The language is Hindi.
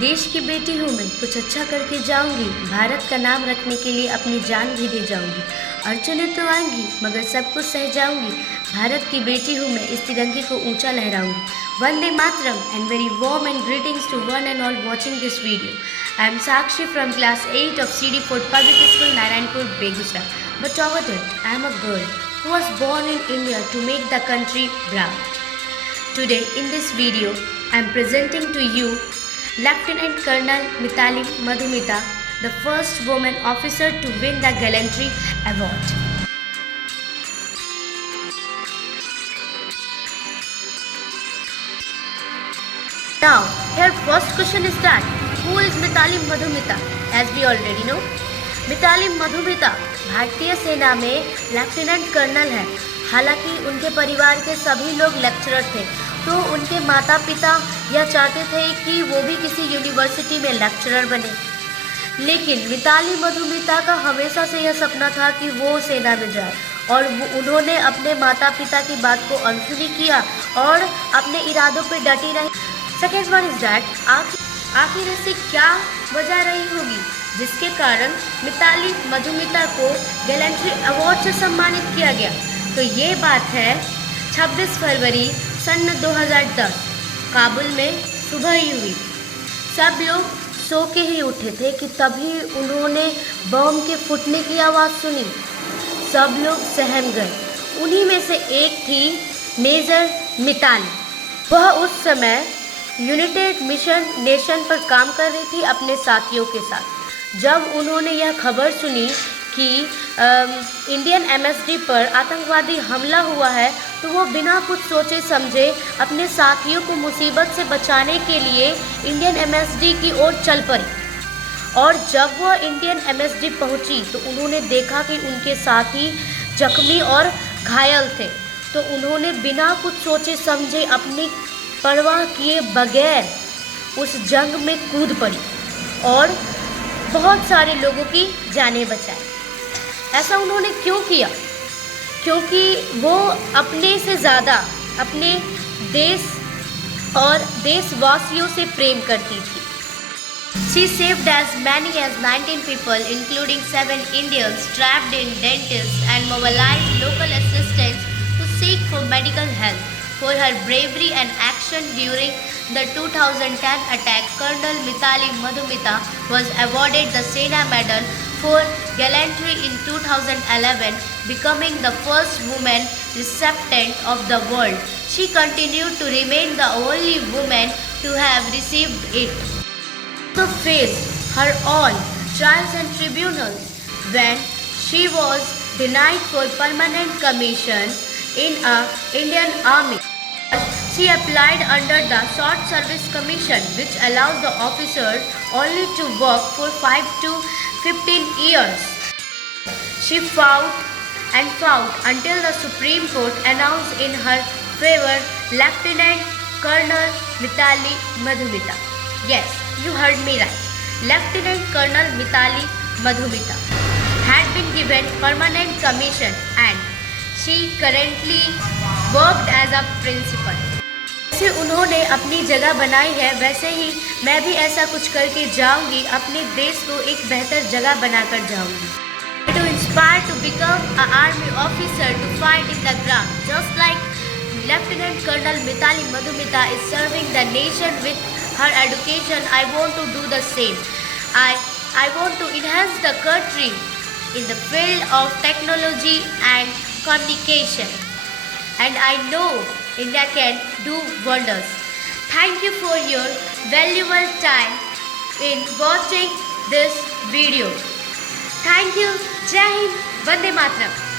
देश की बेटी हूँ मैं, कुछ अच्छा करके जाऊंगी। भारत का नाम रखने के लिए अपनी जान भी दे जाऊंगी। अड़चनें तो आएंगी मगर सब कुछ सह जाऊंगी। भारत की बेटी हूँ मैं, इस तिरंगे को ऊंचा लहराऊंगी। Vande Mataram and very warm and greetings to one and all watching this video. I am Sakshi from class 8 of CD Fort Public School, Narayanpur, Begusara. But over that, I am a girl who was born in India to make the country proud. Today in this video, I am presenting to you Lieutenant Colonel Mithali Madhumita, the first woman officer to win the Gallantry Award. Now, here first question is that, who is Mithali Madhumita? As we already know, Mitali Madhumita भारतीय सेना में लेफ्टिनेंट कर्नल है। हालांकि उनके परिवार के सभी लोग लेक्चरर थे, तो उनके माता पिता यह चाहते थे कि वो भी किसी यूनिवर्सिटी में लेक्चरर बने। लेकिन मिताली मधुमिता का हमेशा से यह सपना था कि वो सेना में जाए, और उन्होंने अपने माता पिता की बात को अनसुनी किया और अपने इरादों पर डटी रही। सेकेंड वन इज दैट, आखिर ऐसी क्या वजह रही होगी जिसके कारण मिताली मधुमिता को गैलेंट्री अवार्ड से सम्मानित किया गया? तो ये बात है 26 फरवरी सन 2010, काबुल में सुबह ही हुई। सब लोग सो के ही उठे थे कि तभी उन्होंने बम के फूटने की आवाज़ सुनी। सब लोग सहम गए। उन्हीं में से एक थी मेजर मिताली। वह उस समय यूनाइटेड मिशन नेशन पर काम कर रही थी अपने साथियों के साथ। जब उन्होंने यह खबर सुनी कि इंडियन एमएसडी पर आतंकवादी हमला हुआ है, तो वो बिना कुछ सोचे समझे अपने साथियों को मुसीबत से बचाने के लिए इंडियन एमएसडी की ओर चल पड़ी। और जब वह इंडियन एमएसडी पहुंची तो उन्होंने देखा कि उनके साथी जख्मी और घायल थे। तो उन्होंने बिना कुछ सोचे समझे अपनी परवाह किए बगैर उस जंग में कूद पड़ी और बहुत सारे लोगों की जानें बचाई। ऐसा उन्होंने क्यों किया? क्योंकि वो अपने से ज़्यादा अपने देश और देशवासियों से प्रेम करती थी। She saved as many as 19 people, including 7 Indians trapped in dentists, and mobilized local assistance to seek for medical help. For her bravery and action during the 2010 attack, Colonel Mithali Madhumita was awarded the Sena Medal for Gallantry in 2011, becoming the first woman recipient of the world. She continued to remain the only woman to have received it. To face her own trials and tribunals when she was denied for permanent commission in a Indian army. She applied under the Short Service Commission, which allows the officers only to work for 5 to 15 years. She fought and fought until the Supreme Court announced in her favor Lieutenant Colonel Mithali Madhumita. Yes, you heard me right. Lieutenant Colonel Mithali Madhumita had been given permanent commission and she currently worked as a principal. जैसे उन्होंने अपनी जगह बनाई है, वैसे ही मैं भी ऐसा कुछ करके जाऊंगी, अपने देश को एक बेहतर जगह बनाकर जाऊंगी। To inspire to become an army officer to fight in the ground, just like Lieutenant Colonel Mithali Madhumita is serving the nation with her education. I want to do the same. I want to enhance the country in the field of technology and communication, and I know India can do wonders. Thank you for your valuable time in watching this video. Thank you. Jai Hind. Vande Mataram.